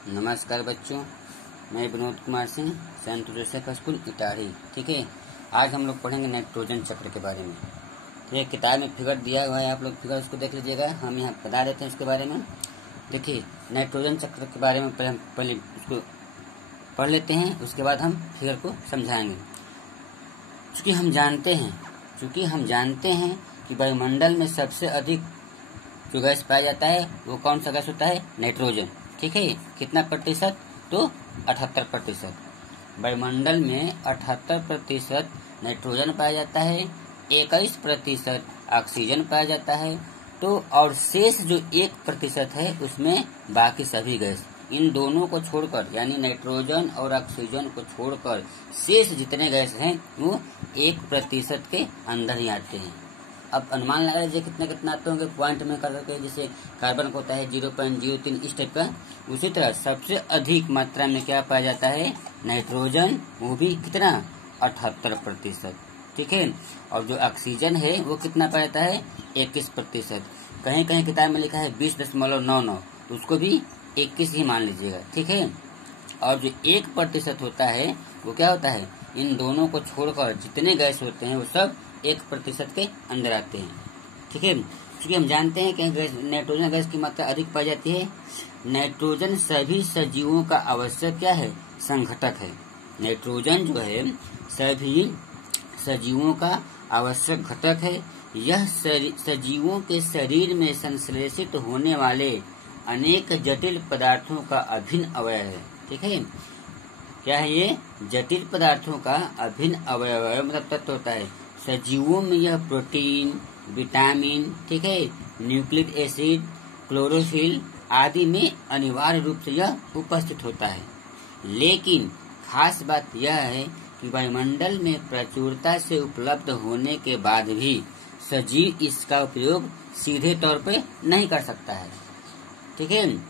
नमस्कार बच्चों, मैं Vinod Kumar Singh, Saint Joseph school Itarhi. ठीक है, आज हम लोग पढ़ेंगे नाइट्रोजन चक्र के बारे में। ठीक है, किताब में फिगर दिया हुआ है, आप लोग फिगर उसको देख लीजिएगा। हम यहाँ बता देते हैं इसके बारे में। देखिए, नाइट्रोजन चक्र के बारे में पहले उसको पढ़ लेते हैं, उसके बाद हम फिगर को समझाएंगे। चूँकि हम जानते हैं कि वायुमंडल में सबसे अधिक जो गैस पाया जाता है वो कौन सा गैस होता है? नाइट्रोजन। ठीक है, कितना प्रतिशत? तो 78%। वायुमंडल में 78% नाइट्रोजन पाया जाता है, 21% ऑक्सीजन पाया जाता है। तो और शेष जो 1% है उसमें बाकी सभी गैस, इन दोनों को छोड़कर, यानी नाइट्रोजन और ऑक्सीजन को छोड़कर शेष जितने गैस हैं वो 1% के अंदर ही आते हैं। अब अनुमान लगा लीजिए कितना कितना आते होंगे पॉइंट में कर करके। जैसे कार्बन को होता है 0.03 इस टाइप का। उसी तरह सबसे अधिक मात्रा में क्या पाया जाता है? नाइट्रोजन, वो भी कितना? 78%। ठीक है, और जो ऑक्सीजन है वो कितना पाया जाता है? 21%। कहीं कहीं किताब में लिखा है 20.99, उसको भी 21 ही मान लीजिएगा। ठीक है, और जो 1% होता है वो क्या होता है? इन दोनों को छोड़कर जितने गैस होते हैं वो सब 1% के अंदर आते हैं। ठीक है, क्योंकि हम जानते हैं कि नाइट्रोजन गैस की मात्रा अधिक पाई जाती है। नाइट्रोजन सभी सजीवों का आवश्यक क्या है? संघटक है। नाइट्रोजन जो है सभी सजीवों का आवश्यक घटक है। यह सजीवों के शरीर में संश्लेषित होने वाले अनेक जटिल पदार्थों का अभिन्न अवयव है। ठीक है, क्या है ये? जटिल पदार्थों का अभिन्न अवयव है, मतलब तत्व होता है। सजीवों में यह प्रोटीन, विटामिन, ठीक है, न्यूक्लिक एसिड, क्लोरोफिल आदि में अनिवार्य रूप से यह उपस्थित होता है। लेकिन खास बात यह है कि वायुमंडल में प्रचुरता से उपलब्ध होने के बाद भी सजीव इसका उपयोग सीधे तौर पे नहीं कर सकता है। ठीक है,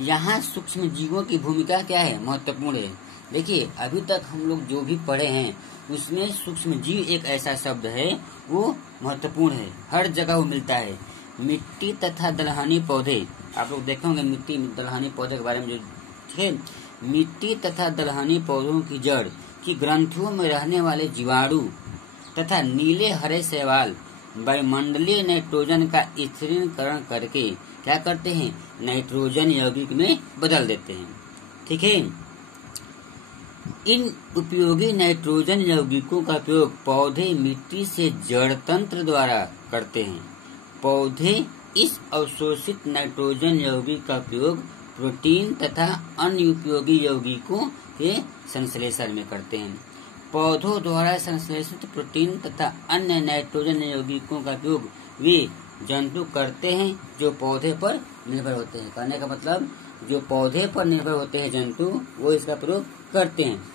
यहाँ सूक्ष्म जीवों की भूमिका क्या है? महत्वपूर्ण है। देखिए, अभी तक हम लोग जो भी पढ़े हैं उसमें सूक्ष्म जीव एक ऐसा शब्द है वो महत्वपूर्ण है, हर जगह वो मिलता है। मिट्टी तथा दलहनी पौधे, आप लोग देखे होंगे मिट्टी दलहनी पौधे के बारे में जो। ठीक है, मिट्टी तथा दलहनी पौधों की जड़ की ग्रंथियों में रहने वाले जीवाणु तथा नीले हरे शैवाल वायुमंडलीय नाइट्रोजन का स्थिरीकरण करके क्या करते हैं? नाइट्रोजन यौगिक में बदल देते हैं। ठीक है, इन उपयोगी नाइट्रोजन यौगिकों का उपयोग पौधे मिट्टी से जड़ तंत्र द्वारा करते हैं। पौधे इस अवशोषित नाइट्रोजन यौगिक का उपयोग प्रोटीन तथा अन्य उपयोगी यौगिकों के संश्लेषण में करते हैं। पौधों द्वारा संश्लेषित प्रोटीन तथा अन्य नाइट्रोजन यौगिकों का उपयोग वे जंतु करते हैं जो पौधे पर निर्भर होते हैं। कहने का मतलब, जो पौधे पर निर्भर होते हैं जंतु, वो इसका प्रयोग करते हैं।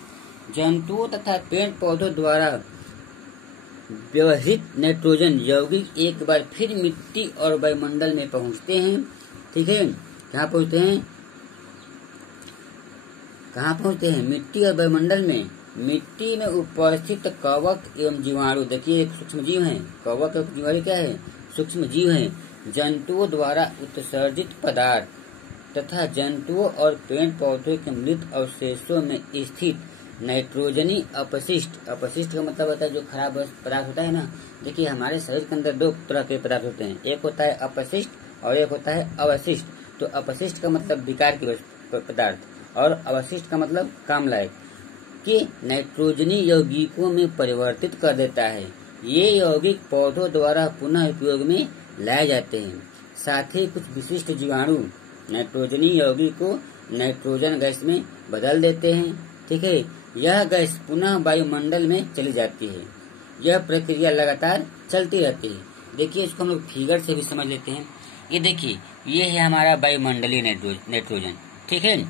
जंतुओं तथा पेड़ पौधों द्वारा व्यवहृत नाइट्रोजन यौगिक एक बार फिर मिट्टी और वायुमंडल में पहुंचते हैं। ठीक है, कहाँ पहुंचते हैं? कहाँ पहुंचते हैं? मिट्टी और वायुमंडल में। मिट्टी में उपस्थित कवक एवं जीवाणु, देखिए एक सूक्ष्म जीव है। कवक एवं जीवाणु क्या है? सूक्ष्म जीव है। जंतुओं द्वारा उत्सर्जित पदार्थ तथा जंतुओं और पेड़ पौधों के मृत अवशेषों में स्थित नाइट्रोजनी अपशिष्ट। अपशिष्ट का मतलब होता है जो खराब पदार्थ होता है ना। देखिए, हमारे शरीर के अंदर दो तरह के पदार्थ होते हैं, एक होता है अपशिष्ट और एक होता है अवशिष्ट। तो अपशिष्ट का मतलब विकार के पदार्थ और अवशिष्ट का मतलब काम लायक, कि नाइट्रोजनी यौगिकों में परिवर्तित कर देता है। ये यौगिक पौधों द्वारा पुनः उपयोग में लाए जाते हैं। साथ ही कुछ विशिष्ट जीवाणु नाइट्रोजनी यौगिक को नाइट्रोजन गैस में बदल देते हैं। ठीक है, यह गैस पुनः वायुमंडल में चली जाती है। यह प्रक्रिया लगातार चलती रहती है। देखिए, इसको हम लोग फिगर से भी समझ लेते हैं। ये देखिए, ये है हमारा वायुमंडलीय नाइट्रोजन। ठीक है,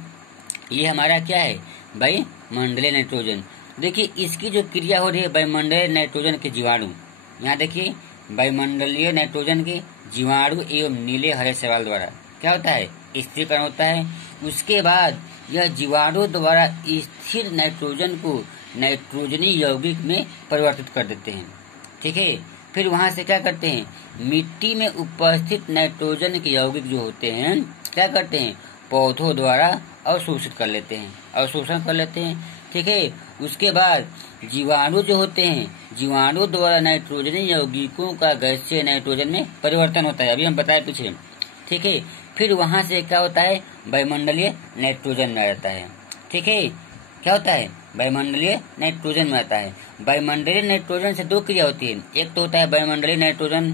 ये हमारा क्या है? वायुमंडलीय नाइट्रोजन। देखिए, इसकी जो क्रिया हो रही है वायुमंडलीय नाइट्रोजन के जीवाणु, यहाँ देखिए वायुमंडलीय नाइट्रोजन के जीवाणु एवं नीले हरे शैवाल द्वारा क्या होता है? स्थिरीकरण होता है। उसके बाद यह जीवाणु द्वारा स्थिर नाइट्रोजन को नाइट्रोजनी यौगिक में परिवर्तित कर देते हैं। ठीक है, फिर वहां से क्या करते हैं? मिट्टी में उपस्थित नाइट्रोजन के यौगिक जो होते हैं क्या करते हैं? पौधों द्वारा अवशोषित कर लेते हैं, अवशोषण कर लेते हैं। ठीक है, उसके बाद जीवाणु जो होते हैं, जीवाणु द्वारा नाइट्रोजनी यौगिकों का गैसीय नाइट्रोजन में परिवर्तन होता है, अभी हम बताए पीछे। ठीक है, फिर वहां से क्या होता है, वायुमंडलीय नाइट्रोजन में आता है। ठीक है, क्या होता है, वायुमंडलीय नाइट्रोजन में आता है। वायुमंडलीय नाइट्रोजन से दो क्रिया होती है, एक तो होता है वायुमंडलीय नाइट्रोजन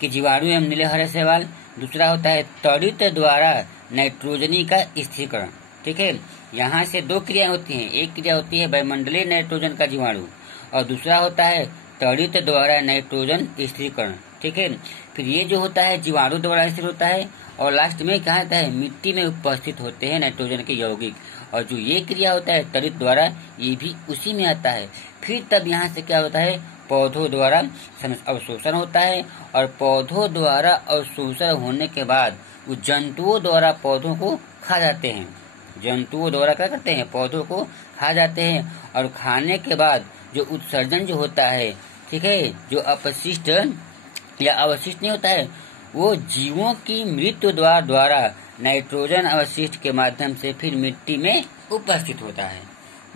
के जीवाणु एवं नीले हरे शैवाल, दूसरा होता है त्वरित द्वारा नाइट्रोजनी का स्थिरीकरण। ठीक है, यहाँ से दो क्रिया होती हैं, एक क्रिया होती है वायुमंडलीय नाइट्रोजन का जीवाणु और दूसरा होता है त्वरित द्वारा नाइट्रोजन स्थिरीकरण। ठीक है, फिर ये जो होता है जीवाणु द्वारा स्थिर होता है और लास्ट में क्या आता है, मिट्टी में उपस्थित होते हैं नाइट्रोजन के यौगिक, और जो ये क्रिया होता है त्वरित द्वारा, ये भी उसी में आता है। फिर तब यहाँ से क्या होता है, पौधों द्वारा अवशोषण होता है और पौधों द्वारा अवशोषण होने के बाद वो जंतुओं द्वारा पौधों को खा जाते हैं, जंतुओं द्वारा क्या करते हैं, पौधों को खा जाते हैं। और खाने के बाद जो उत्सर्जन जो होता है, ठीक है, जो अपशिष्ट या अवशिष्ट नहीं होता है, वो जीवों की मृत्यु द्वारा नाइट्रोजन अवशिष्ट के माध्यम से फिर मिट्टी में उपस्थित होता है।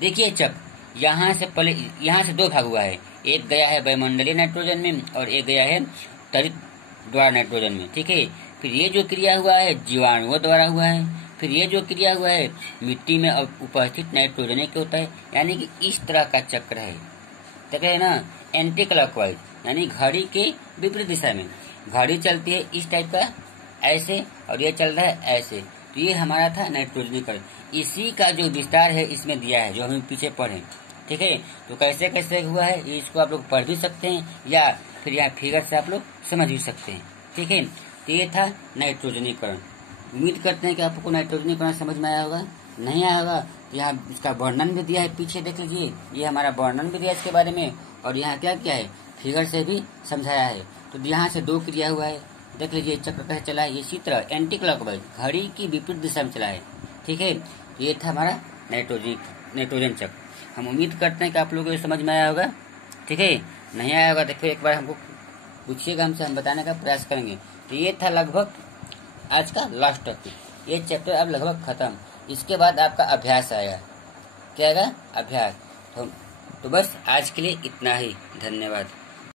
देखिए चक, यहाँ से दो भाग हुआ है, एक गया है वायुमंडलीय नाइट्रोजन में और एक गया है त्वरित द्वारा नाइट्रोजन में। ठीक है, फिर ये जो क्रिया हुआ है जीवाणुओं द्वारा हुआ है, फिर ये जो क्रिया हुआ है मिट्टी में उपस्थित नाइट्रोजन के होता है, यानी कि इस तरह का चक्र है। तो है ना, एंटी क्लॉकवाइज, यानी घड़ी के विपरीत दिशा में घड़ी चलती है इस टाइप का ऐसे, और ये चल रहा है ऐसे। तो ये हमारा था नाइट्रोजनीकरण, इसी का जो विस्तार है इसमें दिया है, जो हम पीछे पढ़े। ठीक है, तो कैसे कैसे हुआ है इसको आप लोग पढ़ भी सकते हैं या फिर यहाँ फिगर से आप लोग समझ भी सकते हैं। ठीक है, तो ये था नाइट्रोजनीकरण। उम्मीद करते हैं कि आपको नाइट्रोजनीकरण समझ में आया होगा। नहीं आया होगा तो यहाँ इसका वर्णन भी दिया है, पीछे देख लीजिए, ये हमारा वर्णन भी दिया है इसके बारे में, और यहाँ क्या क्या है, फिगर से भी समझाया है। तो यहाँ से दो क्रिया हुआ है, देख लीजिए चक्र कैसे चला है, इसी तरह एंटी क्लॉकवाइज घड़ी की विपरीत दिशा में चला है। ठीक है, ये था हमारा नाइट्रोजन चक्र। हम उम्मीद करते हैं कि आप लोगों को समझ में आया होगा। ठीक है, नहीं आया होगा तो फिर एक बार हमको पूछिएगा, हमसे हम बताने का प्रयास करेंगे। तो ये था लगभग आज का लास्ट टॉपिक, ये चैप्टर अब लगभग खत्म। इसके बाद आपका अभ्यास आएगा, क्या आएगा, अभ्यास। तो बस आज के लिए इतना ही, धन्यवाद।